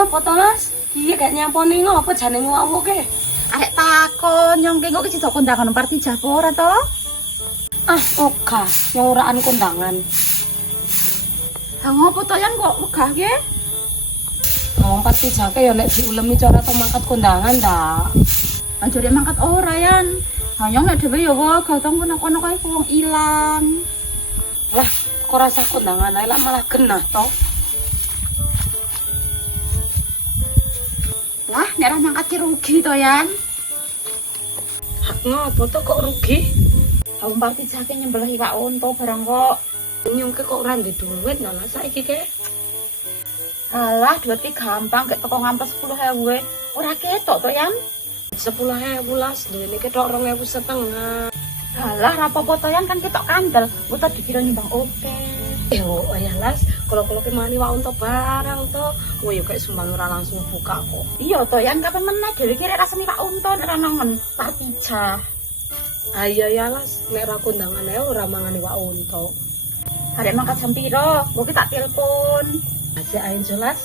Apa to, Mas? Iki gak nyamponi ngopo jane ngomong ke? Arek takon nyong kok iki sida kondangan party Japora to? Ah, oka, nyuraan kondangan. Lah ngopo to yan kok megah ge? Wong party jake ya nek diulemi cara to mangkat kondangan ta. Anjur ya mangkat ora yan. Ha nyong nek dhewe ya wae gotong kono-kono kae wong ilang. Lah, kok rasa kondangan ae lah malah genah to. Lah nek ra mangkat ki rugi to yan. Hak ngopo to kok rugi? Wong party jake nyembelih iwak unta barang kok. Nyungke kok ora ndek duit nah saiki ke. Alah duit ki gampang gek teko ngantos 10.000 ora ketok to yan. 10.000 las, duwene ketok 2.500. Alah rapopo to yan kan ketok kandel, uta dikira nyumbang oke. Oh ya las, kalau ke mani wak untuk barang to, wah yuk kayak sumbang ora langsung buka kok. Iya to yan kapan meneh dhewe ki rek rasane wak unta nek nongon partija. Ayo ya las, nek ra kondangan ae ora mangani wak unta. Arek mangkat jam piro? Mbok ki tak telepon. Aja ae jelas.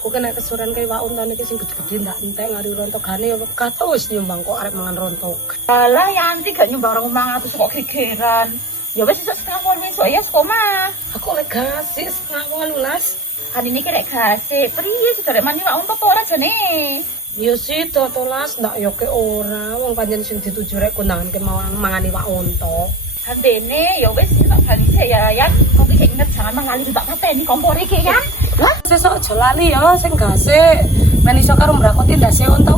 Ku kena kesuran kayak wak unta niki sing gede-gede ndak entek ngari rontogane ya kata wis nyumbang kok arek mangan rontok. Alah ya anti gak nyumbang 200 kok gegeran. Ya wis esuk setengah 8 esuk ya saka omah. Aku oleh gasik setengah 8 las. Hari ini rek gasik. Priye sedherek mani wak unta to ora jane? Yo sih to las ndak yo ke ora, wong pancen sing dituju rek kondangan ke mangani wak unta. Handene ya wis tak bali sik ya yan. Kok iki inget jangan lali tak pateni kompor iki ya. Lah sesuk aja lali ya sing gasik. Men iso karo mbrakoti ndase unta